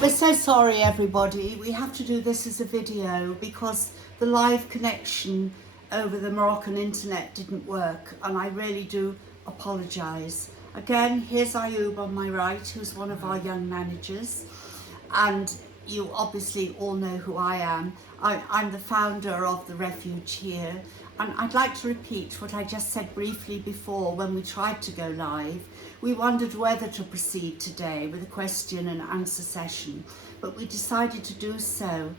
We're so sorry, everybody. We have to do this as a video because the live connection over the Moroccan internet didn't work, and I really do apologise. Again, here's Ayoub on my right, who's one of our young managers, and you obviously all know who I am. I'm the founder of the Refuge here, and I'd like to repeat what I just said briefly before when we tried to go live. We wondered whether to proceed today with a question and answer session, but we decided to do so.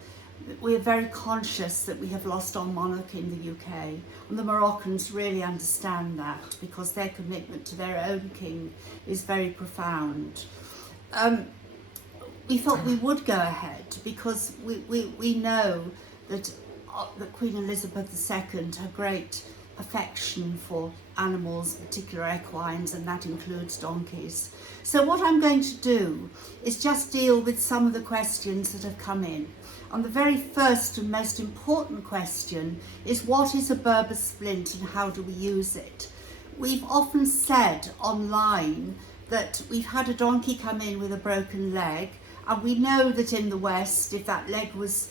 We are very conscious that we have lost our monarch in the UK, and the Moroccans really understand that because their commitment to their own king is very profound. We thought we would go ahead because we know that Queen Elizabeth II, her great affection for animals, particular equines, and that includes donkeys. So what I'm going to do is just deal with some of the questions that have come in. And the very first and most important question is, what is a Berber splint and how do we use it? We've often said online that we've had a donkey come in with a broken leg, and we know that in the West, if that leg was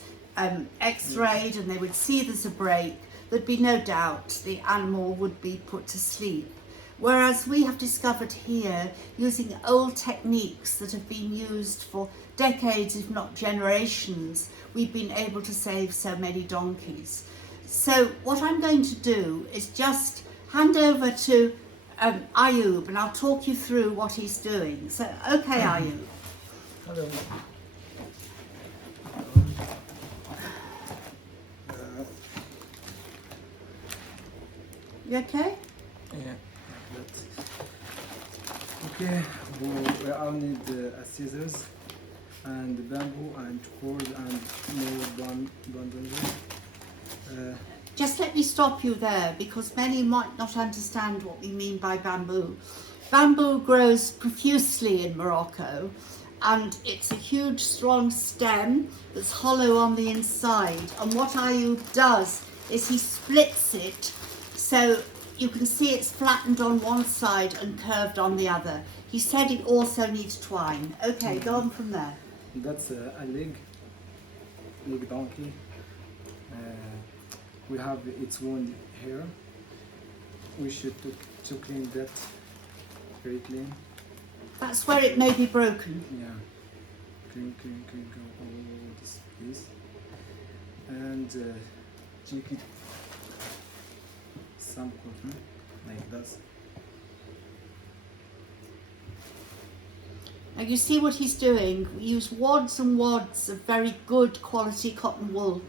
x-rayed and they would see there's a break, there'd be no doubt the animal would be put to sleep. Whereas we have discovered here, using old techniques that have been used for decades, if not generations, we've been able to save so many donkeys. So what I'm going to do is just hand over to Ayoub, and I'll talk you through what he's doing. So, okay, Ayoub. Hello. You okay? Yeah. Okay. We all need scissors and bamboo and cord and more bandages. Just let me stop you there because many might not understand what we mean by bamboo. Bamboo grows profusely in Morocco, and it's a huge strong stem that's hollow on the inside, and what Ayoub does is he splits it so you can see it's flattened on one side and curved on the other. He said it also needs twine. Okay, go on from there. That's a leg donkey. We have its wound here. We should to clean that very clean. That's where it may be broken. Yeah. Clean, go all this piece. And check it. Some cotton like that. Now you see what he's doing. We use wads and wads of very good quality cotton wool,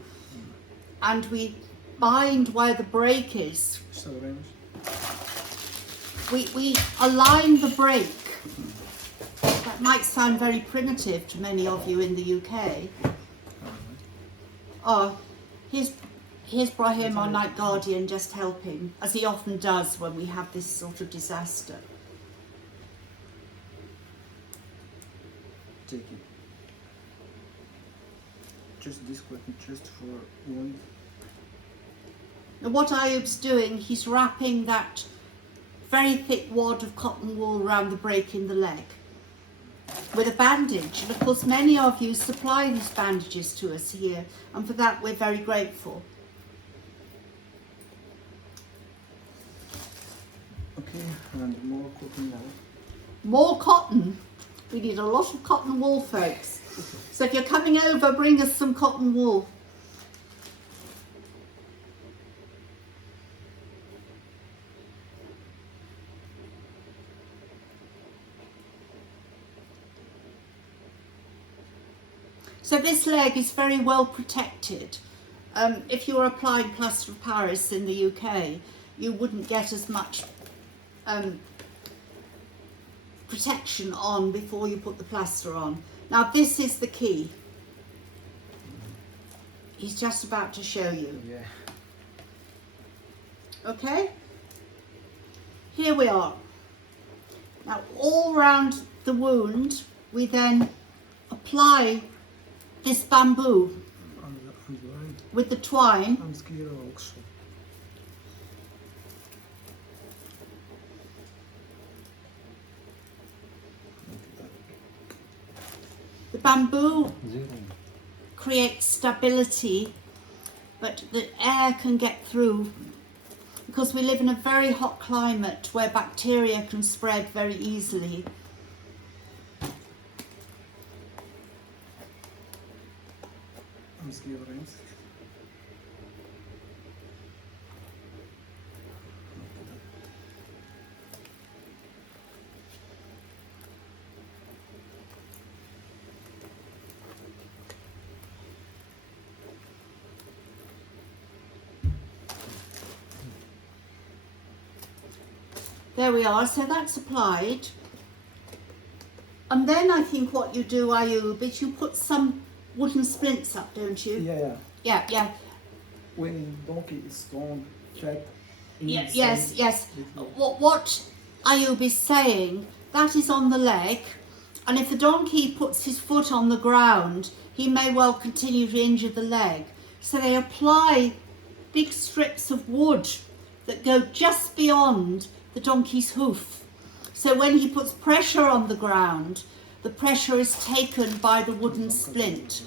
and we bind where the break is. We align the break. That might sound very primitive to many of you in the UK. Oh, here's Brahim, our night guardian, just helping, as he often does when we have this sort of disaster. Take it. Just this cotton, just for wound. Now what Ayoub's doing, he's wrapping that very thick wad of cotton wool around the break in the leg with a bandage. And of course many of you supply these bandages to us here, and for that we're very grateful. Okay, and more cotton now. More cotton. We need a lot of cotton wool, folks. So if you're coming over, bring us some cotton wool. So this leg is very well protected. If you were applying plaster of Paris in the UK, you wouldn't get as much protection on before you put the plaster on. Now this is the key. He's just about to show you. Yeah. Okay? Here we are. Now all round the wound we then apply this bamboo with the twine. The bamboo creates stability, but the air can get through because we live in a very hot climate where bacteria can spread very easily. I'm scared, right? There we are, so that's applied. And then I think what you do, Ayub, is you put some wooden splints up, don't you? Yeah. Yeah. When donkey is strong, fat. Yes. What Ayub is saying, that is on the leg, and if the donkey puts his foot on the ground, he may well continue to injure the leg. So they apply big strips of wood that go just beyond the donkey's hoof. So when he puts pressure on the ground, the pressure is taken by the wooden splint.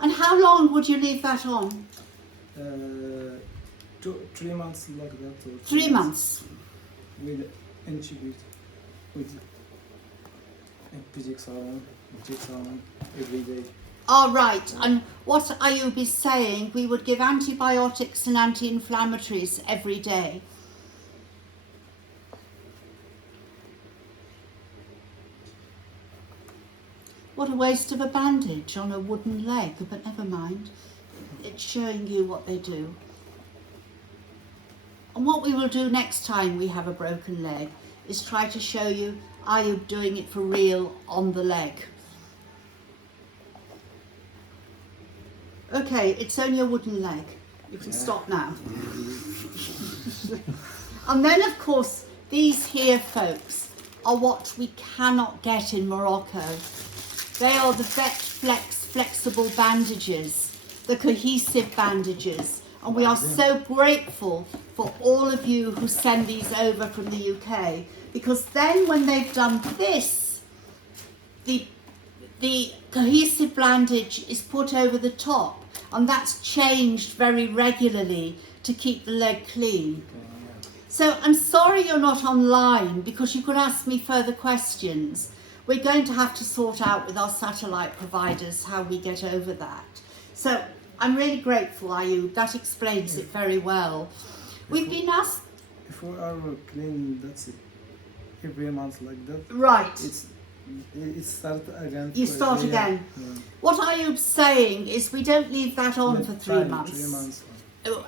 And how long would you leave that on? 3 months like that. Or 3 months. With intubate, with injection every day. All right, and what Ayub is saying, we would give antibiotics and anti-inflammatories every day. What a waste of a bandage on a wooden leg, but never mind. It's showing you what they do. And what we will do next time we have a broken leg is try to show you Ayub doing it for real on the leg. Okay, it's only a wooden leg. You can stop now. And then, of course, these here, folks, are what we cannot get in Morocco. They are the VetFlex flexible bandages, the cohesive bandages. And we are so grateful for all of you who send these over from the UK, because then when they've done this, the cohesive bandage is put over the top, and that's changed very regularly to keep the leg clean. So I'm sorry you're not online, because you could ask me further questions. We're going to have to sort out with our satellite providers how we get over that. So I'm really grateful, Ayub. That explains it very well. We've been asked... If we are clean, that's it. Every month like that. Right. It starts again. You start again. Yeah. What Ayub's saying is we don't leave that on for 3 months. 3 months.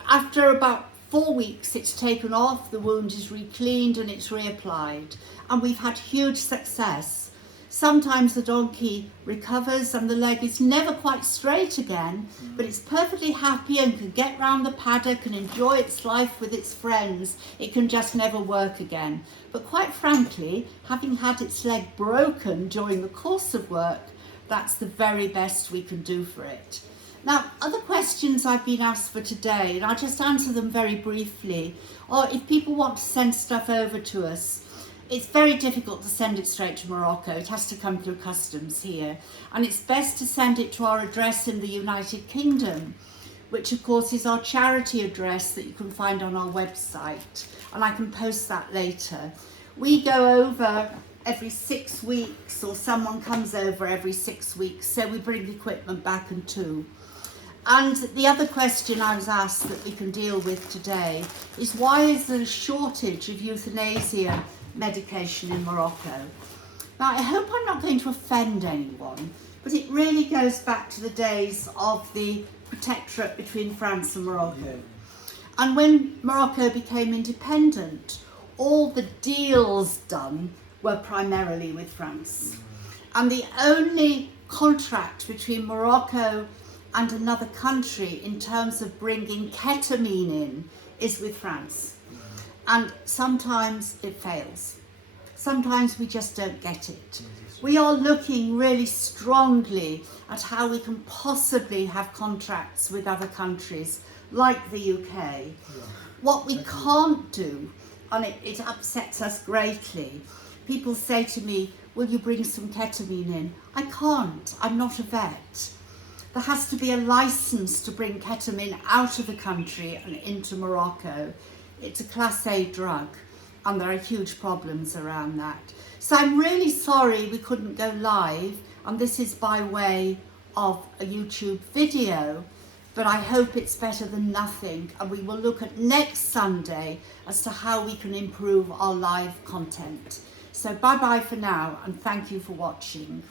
After about 4 weeks, it's taken off, the wound is re-cleaned and it's reapplied. And we've had huge success. Sometimes the donkey recovers and the leg is never quite straight again, but it's perfectly happy and can get round the paddock and enjoy its life with its friends. It can just never work again. But quite frankly, having had its leg broken during the course of work, that's the very best we can do for it. Now, other questions I've been asked for today, and I'll just answer them very briefly, or if people want to send stuff over to us. It's very difficult to send it straight to Morocco. It has to come through customs here. And it's best to send it to our address in the United Kingdom, which of course is our charity address that you can find on our website. And I can post that later. We go over every 6 weeks, or someone comes over every 6 weeks. So we bring equipment back and two. And the other question I was asked that we can deal with today is, why is there a shortage of euthanasia medication in Morocco? Now, I hope I'm not going to offend anyone, but it really goes back to the days of the protectorate between France and Morocco. Yeah. And when Morocco became independent, all the deals done were primarily with France. And the only contract between Morocco and another country in terms of bringing ketamine in is with France. And sometimes it fails. Sometimes we just don't get it. We are looking really strongly at how we can possibly have contracts with other countries like the UK. What we can't do, and it upsets us greatly, people say to me, will you bring some ketamine in? I can't, I'm not a vet. There has to be a license to bring ketamine out of the country and into Morocco. It's a Class A drug, and there are huge problems around that. So I'm really sorry we couldn't go live, and this is by way of a YouTube video, but I hope it's better than nothing, and we will look at next Sunday as to how we can improve our live content. So bye bye for now, and thank you for watching.